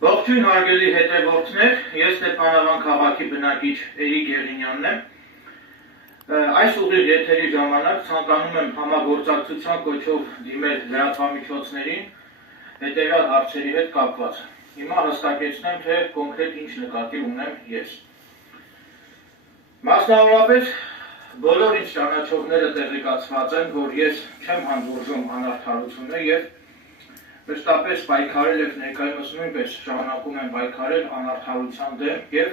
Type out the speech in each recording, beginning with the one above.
Ողջույն հարգելի հետևորդներ, ես Ստեփանավան քաղաքի բնակիչ Էրիկ Եղինյանն եմ։ Այս ուղիղ եթերի ժամանակ ցանկանում եմ համագործակցության կոչով դիմել լրատվամիջոցներին հետևյալ հարցերի հետ կապված։ Հիմա հստակեցնեմ, թե կոնկրետ ինչ նկատի ունեմ ես։ Մասնավորապես բոլոր ինձ ճանաչողները տեղեկացված են, որ ես չեմ հանդուրժում անարդարությունը եւ մշտապես պայքարել եւ ներկայումս նույնպես շարունակում եմ պայքարել անարդարության դեմ եւ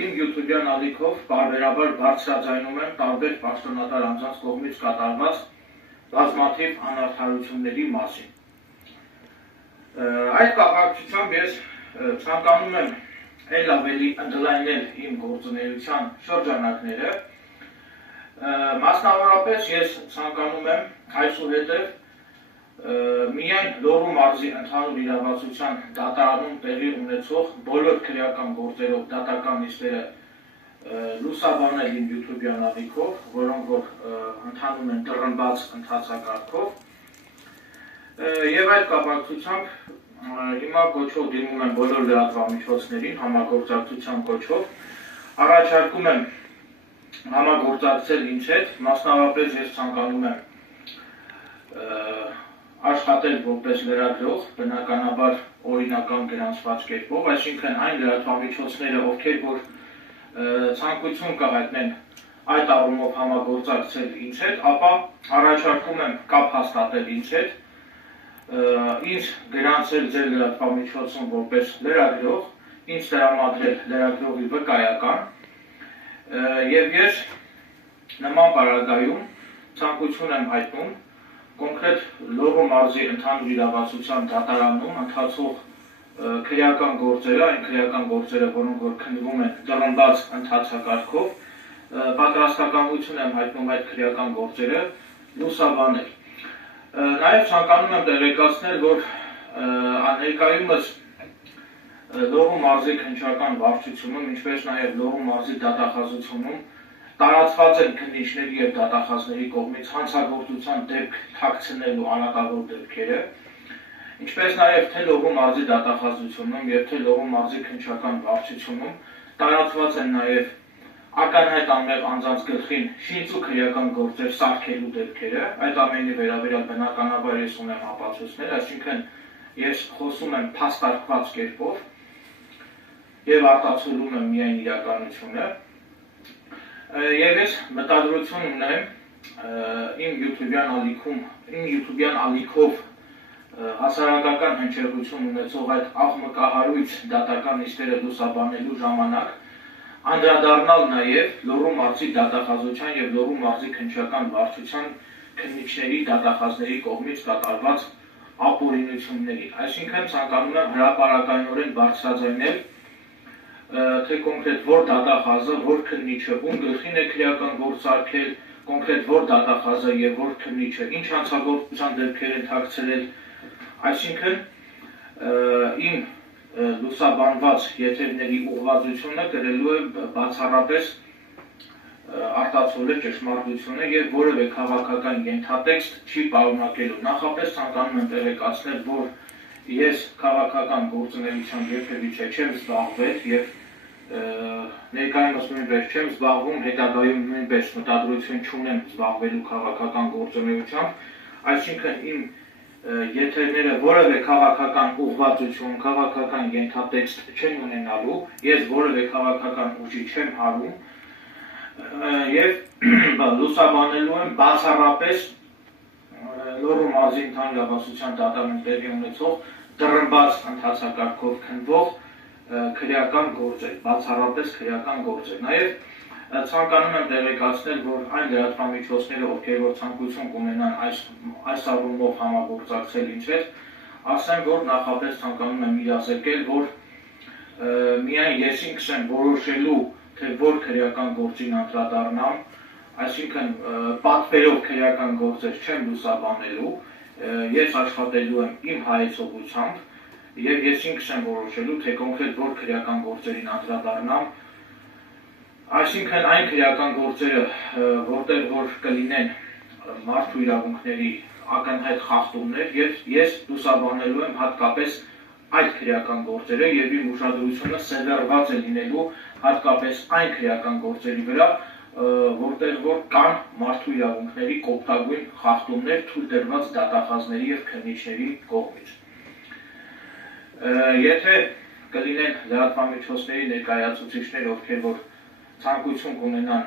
իմ YouTube-յան ալիքով բարբերաբար բարձրաձայնում եմ տարբեր պաշտոնատար անձանց կողմից կատարված բազմաթիվ անարդարությունների մասին։ Այդ կապակցությամբ ես ցանկանում եմ ել ավելի ընդլայնել իմ գործունեության շրջանակները։ Մասնավորապես ես ցանկանում եմ այսուհետև միայն Լոռու մարզի ընդհանուր իրավասության դատարանում տեղի ունեցող բոլոր քրեական գործերով դատական նիստերը լուսաբանել իմ YouTube-յան ալիքով, որոնք որ ընթանում են տրմբած ընթացակարգով, եւ այդ կապակցությամբ հիմա կոչով դիմում եմ բոլոր լրատվամիջոցներին համագործակցության կոչով, առաջարկում եմ համագործակցել ինձ հետ, մասնավորապես ես ցանկանում եմ աշխատել որպես լրագրող, բնականաբար օրինական գրանցված կերպով, այսինքն այն լրատվամիջոցները, ովքեր որ ցանկություն կհայտնեն այդ առումով համագործակցել ինձ հետ, ապա առաջարկում եմ կապ հաստատել ինձ հետ, ինձ գրանցել ձեր լրատվամիջոցում որպես լրագրող, ինձ տրամադրել լրագրողի վկայական, եւ ես նման պարագայում ցանկություն եմ հայտնում կոնկրետ Լոռու մարզի ընդհանուր իրավասության դատարանում ընթացող քրեական գործերը, այն քրեական գործերը, որոնք որ քննվում են տրմբած ընթացակարգով, պատրաստակամություն եմ հայտնում այդ քրեական գործերը լուսաբանել։ Նաև ցանկանում եմ տեղեկացնել, որ ներկայումս Լոռու մարզի քննչական վարչությունում, ինչպես նաև Լոռու մարզի դատախազությունում տարածված են քննիչների եւ դատախազների կողմից հանցագործության դեպք թաքցնելու արատավոր դեպքերը, ինչպես նաև թե Լոռու մարզի դատախազությունում եւ թե Լոռու մարզի քննչական վարչությունում տարածված են նաև ականհայտ անմեղ անձանց գլխին շինծ ու քրեական գործեր սարքելու դեպքերը, այդ ամենի վերաբերյալ բնականաբար ես ունեմ ապացույցներ, այսինքն ես խոսում եմ փաստարկված կերպով եւ արտացոլում եմ միայն իրականությունը։ Եվ ես մտադրություն ունեմ իմ YouTube-յան ալիքով հասարակական հնչեղություն ունեցող այդ աղմկահարույց դատական նիստերը լուսաբանելու ժամանակ անդրադառնալ նաև Լոռու մարզի դատախազության եւ Լոռու մարզի քննչական վարչության քննիչների դատախազների կողմից կատարված ապօրինություններին։ Այսինքն ցանկանում եմ հրապարակայնորեն բարձրաձայնել թե կոնկրետ որ դատախազը, որ քննիչը, ում գլխին է քրեական գործ սարքել, կոնկրետ որ դատախազը եւ որ քննիչը, ինչ հանցագործության դեպքեր են թաքցրել, այսինքն իմ լուսաբանված եթերների ուղղվածությունը կրելու է բացառապես արտացոլել ճշմարտությունը եւ որևէ քաղաքական ենթատեքստ չի պարունակելու։ Նախապես ցանկանում եմ տեղեկացնել, որ ես քաղաքական գործունեությամբ երբևիցե չեմ զբաղվել եւ ներկայումս նույնպես չեմ զբաղվում, հետագայում նույնպես մտադրություն չունեմ զբաղվելու քաղաքական գործունեությամբ, այսինքն իմ եթերները որևէ քաղաքական ուղղվածություն, քաղաքական ենթատեքստ չեն ունենալու, ես որևէ քաղաքական ուժի չեմ հարում եւ լուսաբանելու եմ բացառապես Լոռու մարզի ընդհանուր իրավասության դատարանում տեղի ունեցող տրմբած ընթացակարգով քննվող քրեական գործեր, բացառապես քրեական գործեր։ Նաև ցանկանում եմ տեղեկացնել, որ այն լրատվամիջոցները, ովքեր որ ցանկություն կունենան այս առումով համագործակցել ինձ հետ, ասեմ, որ նախապես ցանկանում եմ իրազեկել, որ միայն ես ինքս եմ որոշելու, թե որ քրեական գործին անդրադառնամ, այսինքն պատվերով քրեական գործեր չեմ լուսաբանելու, ես աշխատելու եմ իմ հայեցողությամբ եւ ես ինքս եմ որոշելու, թե կոնկրետ որ քրեական գործերին անդրադառնամ, այսինքն այն քրեական գործերը, որտեղ որ կլինեն մարդու իրավունքների ակնհայտ խախտումներ եւ ես լուսաբանելու եմ հատկապես այդ քրեական գործերը եւ իր ուշադրությունը սևեռված է լինելու հատկապես այն քրեական գործերի վրա, որտեղ որ կան մարդու իրավունքների կոպտագույն խախտումներ թույլ տրված դատախազների եւ քննիչների կողմից։ Եթե կլինեն լրատվամիջոցների ներկայացուցիչներ, ովքեր որ ցանկություն կունենան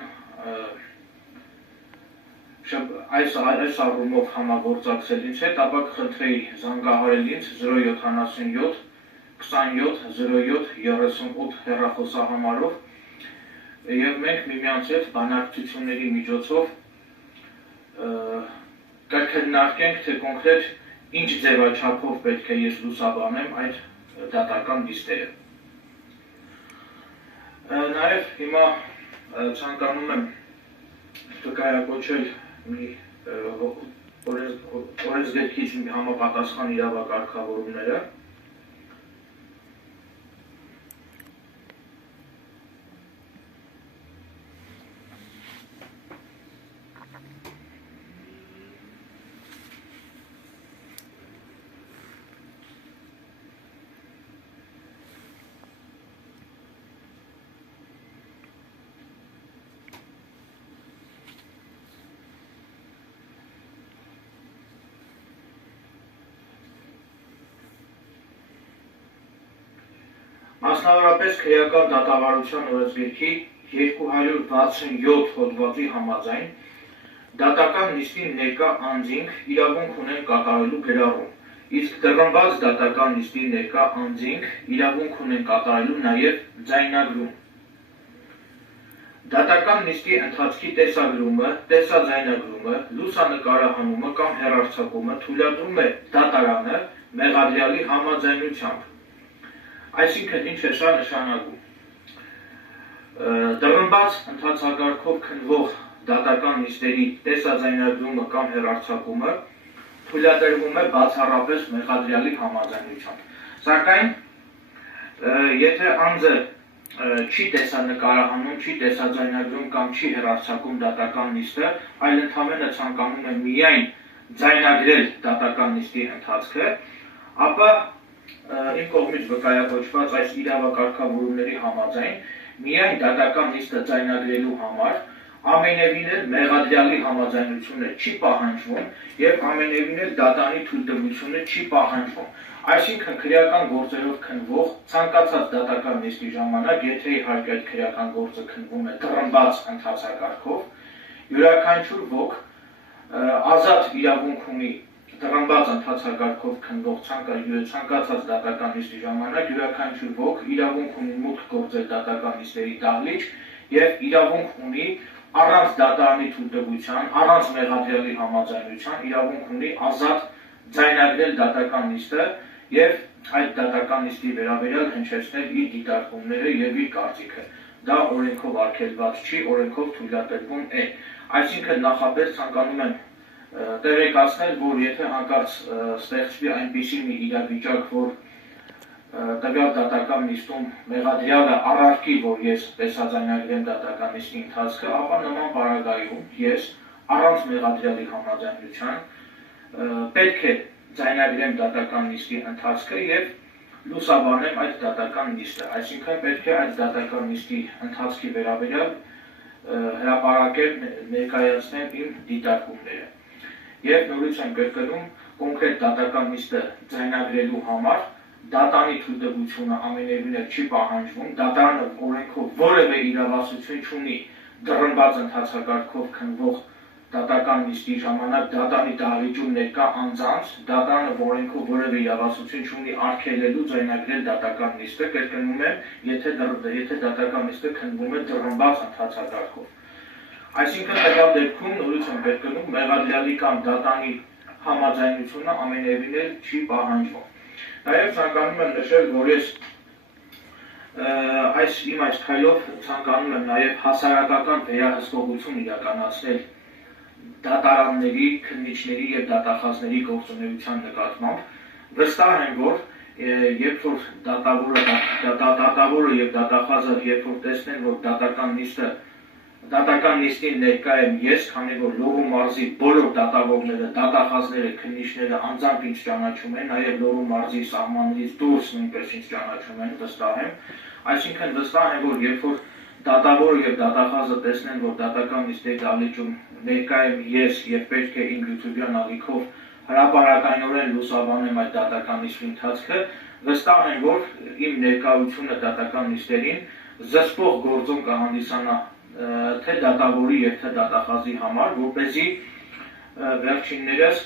այս առումով համագործակցել ինձ հետ, ապա կխնդրեի զանգահարել ինձ 077 27 07 38 հեռախոսահամարով եւ մենք միմյանց հետ բանակցությունների միջոցով կքննարկենք, թե կոնկրետ ինչ ձևաչափով պետք է ես լուսաբանեմ այդ դատական լիստերը։ Նաեւ հիմա ցանկանում եմ վկայակոչել մի օրենսգրքից համապատասխան իրավակարգավորումները։ Մասնավորապես քրեական դատավարության օրենսգրքի 267 հոդվածի համաձայն դատական նիստին ներկա անձինք իրավունք ունեն կատարելու գրառում, իսկ տրվված դատական նիստին ներկա անձինք իրավունք ունեն կատարելու նաև ձայնագրում։ Դատական նիստի ընթացքի տեսագրումը, տեսաձայնագրումը, լուսանկարահանումը կամ հեռարձակումը թույլատրում է դատարանը մեղադրյալի համաձայնությամբ։ Այսինքն ինչ է սա նշանակում։ Տրվված ընթացակարգով քննվող դատական նիստերի տեսաձայնագրումը կամ հեռարձակումը թույլատրվում է բացառապես մեղադրյալի համաձայնությամբ։ Սակայն եթե անձը չի տեսանկարահանում, չի տեսաձայնագրում կամ չի հեռարձակում դատական նիստը, այլ ընդհանրապես ցանկանում է միայն ձայնագրել դատական նիստի ընթացքը, ապա իմ կողմից վկայակոչված այս իրավակարգավորումների համաձայն միայն դատական նիստը ձայնագրելու համար ամենևին էլ մեղադրյալի համաձայնությունը չի պահանջվում եւ ամենևին էլ դատանի թույլտվությունը չի պահանջվում։ Այսինքն քրեական գործերով քննվող ցանկացած դատական նիստի ժամանակ, եթե իհարկե այդ քրեական գործը քննվում է տրվված ընթացակարգով, յուրաքանչյուր ոք ազատ իրավունք ունի տրվված ընթացակարգով քննվող ցանկացած դատական նիստի ժամանակ յուրաքանչյուր ոք իրավունք ունի մուտք գործել դատական նիստերի դահլիճ եւ իրավունք ունի առանց դատարանի թույլտվության, առանց մեղադրյալի համաձայնության իրավունք ունի ազատ ձայնագրել դատական նիստը եւ այդ դատական նիստի վերաբերյալ հնչեցնել իր դիտարկումները եւ իր կարծիքը։ Դա օրենքով արգելված չի, օրենքով թույլատրվում է։ Այսինքն նախապես ցանկանում եմ տեղեկացնել, որ եթե հանկարծ ստեղծվի այնպիսի մի իրավիճակ, որ տվյալ դատական նիստում մեղադրյալը առարկի, որ ես տեսաձայնագրեմ դատական նիստի ընթացքը, ապա նման պարագայում ես առանց մեղադրյալի համաձայնության պետք է ձայնագրեմ դատական նիստի ընթացքը եւ լուսաբանեմ այդ դատական նիստը, այսինքն պետք է այդ դատական նիստի ընթացքի վերաբերյալ հրապարակել, ներկայացնեմ իմ դիտարկումները։ Եվ նորից եմ կրկնում, կոնկրետ դատական նիստը ձայնագրելու համար դատանի թույլտվությունը ամենևին էլ չի պահանջվում, դատարանը օրենքով որևէ իրավասություն չունի տրվված ընթացակարգով քննվող դատական նիստի ժամանակ դատանի դահլիճում ներկա անձանց, դատարանը օրենքով որևէ իրավասություն չունի արգելելու ձայնագրել դատական նիստը, կրկնում եմ, եթե դատական նիստը քննվում է տրվված ընթացակարգով։ Այսինքն տվյալ դեպքում նորից եմ կրկնում, մեղադրյալի կամ դատանի համաձայնությունը ամենևին էլ չի պահանջվում։ Նաև ցանկանում եմ նշել, որ ես այս քայլով ցանկանում եմ նաև հասարակական վերահսկողություն իրականացնել դատարանների, քննիչների եւ դատախազների գործունեության նկատմամբ։ Վստահ եմ, որ երբ որ դատավորը եւ դատախազը երբ որ տեսնեն, որ դատական նիստը Դատական նիստին ներկա եմ ես, քանի որ Լոռու մարզի բոլոր դատավորները, դատախազները, քննիչները անձամբ ինձ ճանաչում են, նաև Լոռու մարզի սահմաններից դուրս նույնպես ինձ ճանաչում են, վստահ եմ։ Այսինքն վստահ եմ, որ երբ որ դատավորը եւ դատախազը տեսնեն, որ դատական նիստի դահլիճում ներկա եմ ես եւ պետք է իմ YouTube-յան ալիքով հրապարակայնորեն լուսաբանեմ այդ դատական նիստի ընթացքը, վստահ եմ, որ իմ ներկայությունը դատական նիստերին զսպող գործոն կհանդիսանա թե դատավորի եւ թե դատախազի համար, որպեսզի վերջիններս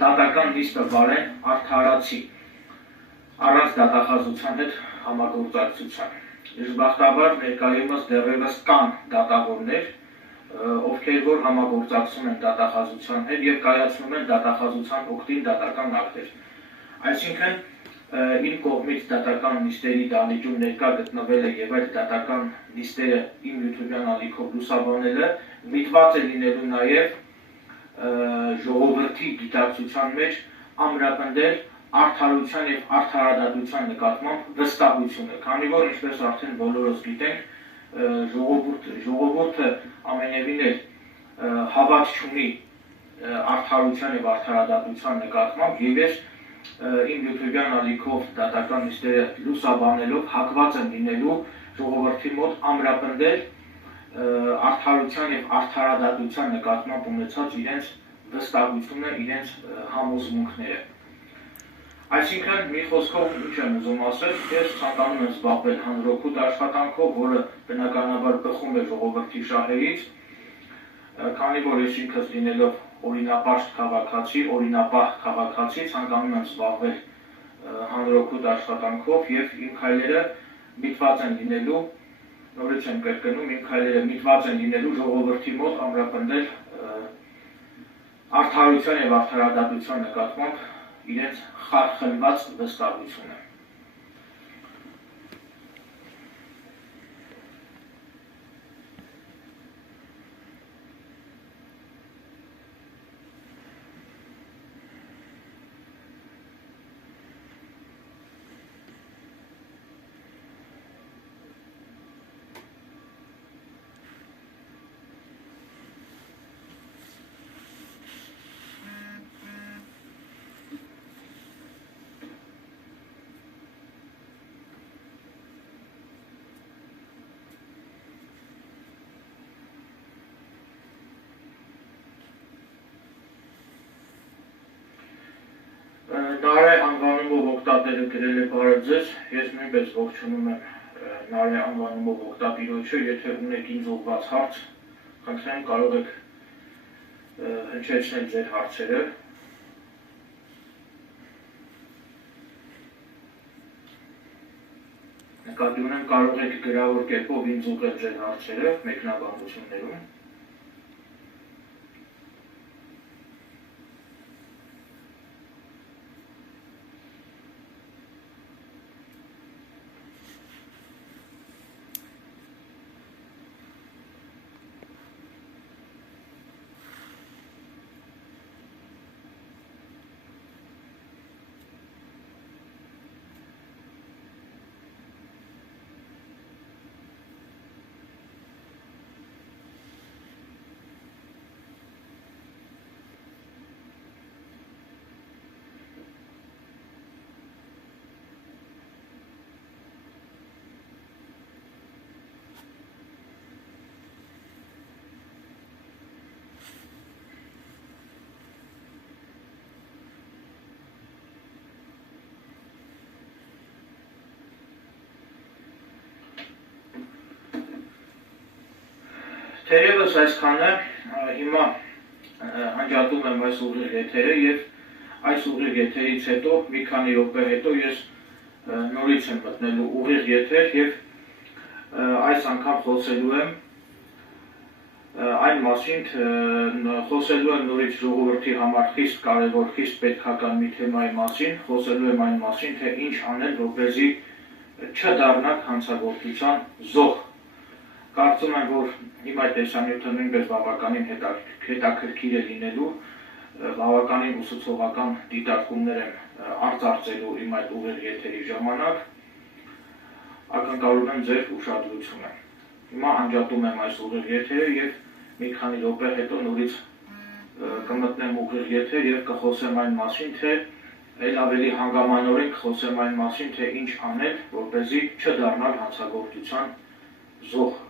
դատական նիստը վարեն արդարացի, առանց դատախազության հետ համագործակցության։ Դժբախտաբար ներկայումս դեռևս կան դատավորներ, ովքեր որ համագործակցում են դատախազության հետ եւ կայացնում են դատախազության օգտին դատական ակտեր։ Այսինքն իմ կողմից դատական նիստերի դահլիճում ներկա գտնվելը եւ այդ դատական նիստերը իմ YouTube-յան ալիքով լուսաբանելը միտված է լինելու նաեւ ժողովրդի գիտակցության մեջ ամրապնդել արդարության եւ արդարադատության նկատմամբ վստահությունը, քանի որ ինչպես արդեն բոլորս գիտենք, ժողովուրդը ամենևին էլ հավատ չունի արդարության եւ արդարադատության նկատմամբ եւ ես իմ YouTube-յան ալիքով դատական նիստերը լուսաբանելով հակված եմ լինելու ժողովրդի մոտ ամրապնդել արդարության եւ արդարադատության նկատմամբ ունեցած իրենց վստահությունը, իրենց համոզմունքները։ Այսինքն մի խոսքով ինչ եմ ուզում ասել, ես ցանկանում եմ զբաղվել հանրօգուտ աշխատանքով, որը բնականաբար բխում է ժողովրդի շահերից, քանի որ ես ինքս լինելով օրինապաշտ քաղաքացի, օրինապահ քաղաքացի, ցանկանում եմ զբաղվել հանրօգուտ աշխատանքով եւ իմ քայլերը միտված են լինելու, նորից եմ կրկնում, իմ քայլերը միտված են լինելու ժողովրդի մոտ ամրապնդել արդարության եւ արդարադատության նկատմամբ իրենց խարխլված վստահությունը։ Նարէ անվանումով օգտատերը գրել է բարև ձեզ, ես նույնպես ողջունում եմ Նարէ անվանումով օգտատիրոջը, եթե ունեք ինձ ուղղված հարց, խնդրեմ կարող եք հնչեցնել ձեր հարցերը։ Նկատի ունեմ կարող եք գրավոր կերպով ինձ ուղղել ձեր հարցերը մեկնաբանություններում։ Թերևս այսքանը, հիմա անջատում եմ այս ուղիղ եթերը եւ այս ուղիղ եթերից հետո մի քանի րոպե հետո ես նորից եմ մտնելու ուղիղ եթեր եւ այս անգամ խոսելու եմ այն մասին, խոսելու եմ նորից ժողովրդի համար խիստ կարեւոր, խիստ պետքական մի թեմայի մասին, խոսելու եմ այն մասին, թե ինչ անել, որպեսզի չդառնանք հանցագործության զոհ։ Կարծում եմ, որ հիմա տեսանյութը նույնպես բավականին հետաքրքիր է լինելու, բավականին ուսուցողական դիտարկումներ եմ արծարծելու իմ այդ ուղիղ եթերի ժամանակ, ակնկալում եմ ձեր ուշադրությունը։ Հիմա անջատում եմ այս ուղիղ եթերը եւ մի քանի րոպե հետո նորից կմտնեմ ուղիղ եթեր եւ կխոսեմ այն մասին, թե այլ ավելի հանգամանորեն կխոսեմ այն մասին, թե ինչ անել, որպեսզի չդառնալ հանցագործության զոհ